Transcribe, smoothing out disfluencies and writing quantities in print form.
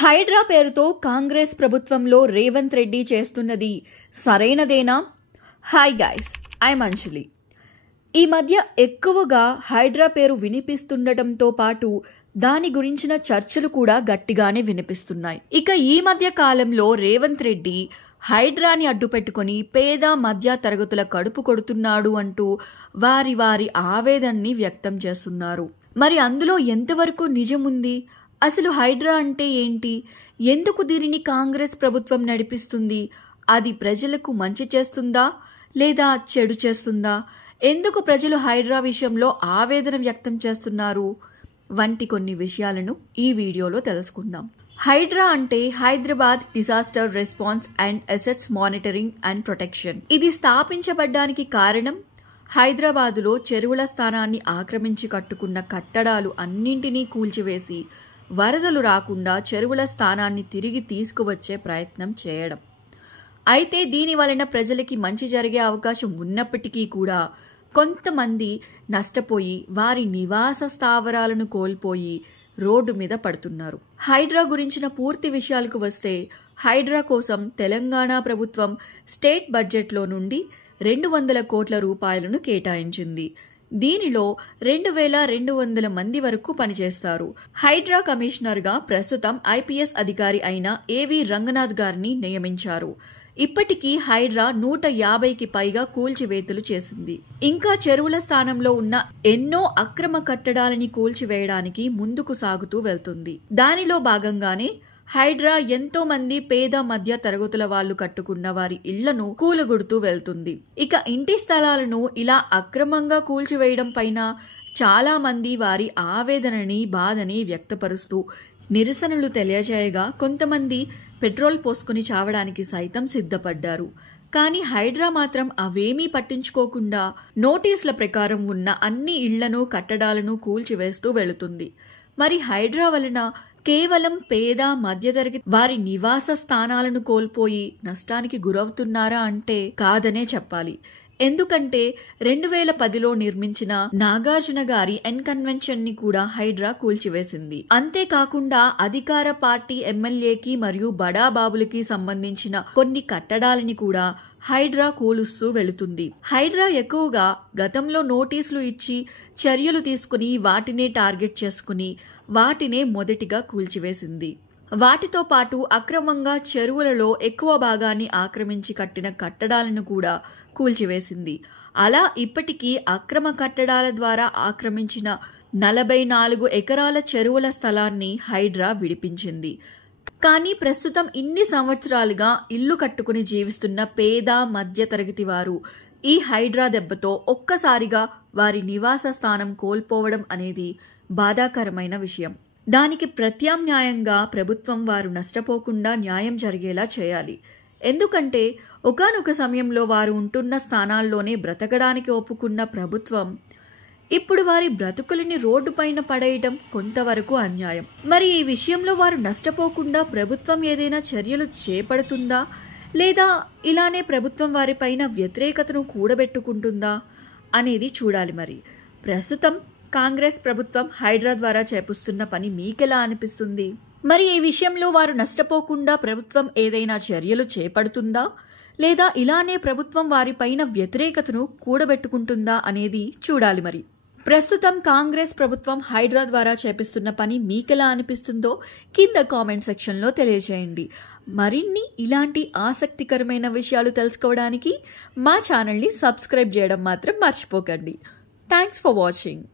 హైడ్రా పేరుతో కాంగ్రెస్ ప్రభుత్వంలో రేవంత్ రెడ్డి చేస్తున్నది సరైనదేనా? హాయ్ గైస్, ఐఎమ్ అంజలి. ఈ మధ్య ఎక్కువగా హైడ్రా పేరు వినిపిస్తుండటంతో పాటు దాని గురించిన చర్చలు కూడా గట్టిగానే వినిపిస్తున్నాయి. ఇక ఈ మధ్య కాలంలో రేవంత్ రెడ్డి హైడ్రాని అడ్డుపెట్టుకుని పేద మధ్య తరగతుల కడుపు కొడుతున్నాడు అంటూ వారి ఆవేదనని వ్యక్తం చేస్తున్నారు. మరి అందులో ఎంతవరకు నిజముంది? అసలు హైడ్రా అంటే ఏంటి? ఎందుకు దీనిని కాంగ్రెస్ ప్రభుత్వం నడిపిస్తుంది? అది ప్రజలకు మంచి చేస్తుందా లేదా చెడు చేస్తుందా? ఎందుకు ప్రజలు హైడ్రా విషయంలో ఆవేదన వ్యక్తం చేస్తున్నారు వంటి కొన్ని విషయాలను ఈ వీడియోలో తెలుసుకుందాం. హైడ్రా అంటే Hyderabad disaster response and assets monitoring and protection. ఇది స్థాపించబడ్డానికి కారణం హైదరాబాదులో చెరువుల స్థానాన్ని ఆక్రమించి కట్టుకున్న కట్టడాలు అన్నింటినీ కూల్చివేసి వరదలు రాకుండా చెరువుల స్థానాన్ని తిరిగి తీసుకువచ్చే ప్రయత్నం చేయడం. అయితే దీని వలన ప్రజలకి మంచి జరిగే అవకాశం ఉన్నప్పటికీ కూడా కొంతమంది నష్టపోయి వారి నివాస స్థావరాలను కోల్పోయి రోడ్డు మీద పడుతున్నారు. హైడ్రా గురించిన పూర్తి విషయాలకు వస్తే, హైడ్రా కోసం తెలంగాణ ప్రభుత్వం స్టేట్ బడ్జెట్లో నుండి 200 కోట్ల రూపాయలను కేటాయించింది. దీనిలో 2200 మంది వరకు పనిచేస్తారు. హైడ్రా కమిషనర్గా ప్రస్తుతం ఐపీఎస్ అధికారి అయిన ఏవి రంగనాథ్ గారిని నియమించారు. ఇప్పటికీ హైడ్రా 150కి పైగా కూల్చివేతలు చేసింది. ఇంకా చెరువుల స్థానంలో ఉన్న ఎన్నో అక్రమ కట్టడాలని కూల్చివేయడానికి ముందుకు సాగుతూ వెళ్తుంది. దానిలో భాగంగానే హైడ్రా ఎంతో మంది పేద మధ్య తరగతుల వాళ్లు కట్టుకున్న వారి ఇళ్లను కూలగొడుతూ వెళ్తుంది. ఇక ఇంటి స్థలాలను ఇలా అక్రమంగా కూల్చివేయడం పైన చాలా మంది వారి ఆవేదనని, బాధని వ్యక్తపరుస్తూ నిరసనలు తెలియజేయగా, కొంతమంది పెట్రోల్ పోసుకుని చావడానికి సైతం సిద్ధపడ్డారు. కానీ హైడ్రా మాత్రం అవేమీ పట్టించుకోకుండా నోటీసుల ప్రకారం ఉన్న అన్ని ఇళ్లను, కట్టడాలను కూల్చివేస్తూ వెళుతుంది. మరి హైడ్రా వలన కేవలం పేద మధ్యతరగతి వారి నివాస స్థానాలను కోల్పోయి నష్టానికి గురవుతున్నారా అంటే కాదనే చెప్పాలి. ఎందుకంటే 2010లో నిర్మించిన నాగార్జున గారి కన్వెన్షన్ ని కూడా హైడ్రా కూల్చివేసింది. అంతేకాకుండా అధికార పార్టీ ఎమ్మెల్యేకి మరియు బడాబాబులకి సంబంధించిన కొన్ని కట్టడాలని కూడా హైడ్రా కూలుస్తూ వెళుతుంది. హైడ్రా ఎక్కువగా గతంలో నోటీసులు ఇచ్చి చర్యలు తీసుకుని వాటినే టార్గెట్ చేసుకుని వాటినే మొదటిగా కూల్చివేసింది. వాటితో పాటు అక్రమంగా చెరువులలో ఎక్కువ భాగాన్ని ఆక్రమించి కట్టిన కట్టడాలను కూడా కూల్చివేసింది. అలా ఇప్పటికీ అక్రమ కట్టడాల ద్వారా ఆక్రమించిన 44 ఎకరాల చెరువుల స్థలాన్ని హైడ్రా విడిపించింది. కానీ ప్రస్తుతం ఇన్ని సంవత్సరాలుగా ఇల్లు కట్టుకుని జీవిస్తున్న పేద మధ్య తరగతి వారు ఈ హైడ్రా దెబ్బతో ఒక్కసారిగా వారి నివాస స్థానం కోల్పోవడం అనేది బాధాకరమైన విషయం. దానికి ప్రత్యామ్నాయంగా ప్రభుత్వం వారు నష్టపోకుండా న్యాయం జరిగేలా చేయాలి. ఎందుకంటే ఒకానొక సమయంలో వారు ఉంటున్న స్థానాల్లోనే బ్రతకడానికి ఒప్పుకున్న ప్రభుత్వం ఇప్పుడు వారి బ్రతుకులని రోడ్డు పైన పడేయడం కొంతవరకు అన్యాయం. మరి ఈ విషయంలో వారు నష్టపోకుండా ప్రభుత్వం ఏదైనా చర్యలు చేపడుతుందా లేదా ఇలానే ప్రభుత్వం వారిపైన వ్యతిరేకతను కూడబెట్టుకుంటుందా అనేది చూడాలి. మరి ప్రస్తుతం కాంగ్రెస్ ప్రభుత్వం హైడ్రా ద్వారా చేపిస్తున్న పని మీకెలా అనిపిస్తుంది? మరి ఈ విషయంలో వారు నష్టపోకుండా ప్రభుత్వం ఏదైనా చర్యలు చేపడుతుందా లేదా ఇలానే ప్రభుత్వం వారిపైన వ్యతిరేకతను కూడబెట్టుకుంటుందా అనేది చూడాలి. మరి ప్రస్తుతం కాంగ్రెస్ ప్రభుత్వం హైడ్రా ద్వారా చేపిస్తున్న పని మీకెలా అనిపిస్తుందో కింద కామెంట్ సెక్షన్లో తెలియజేయండి. మరిన్ని ఇలాంటి ఆసక్తికరమైన విషయాలు తెలుసుకోవడానికి మా ఛానల్ని సబ్స్క్రైబ్ చేయడం మాత్రం మర్చిపోకండి. Thanks for watching.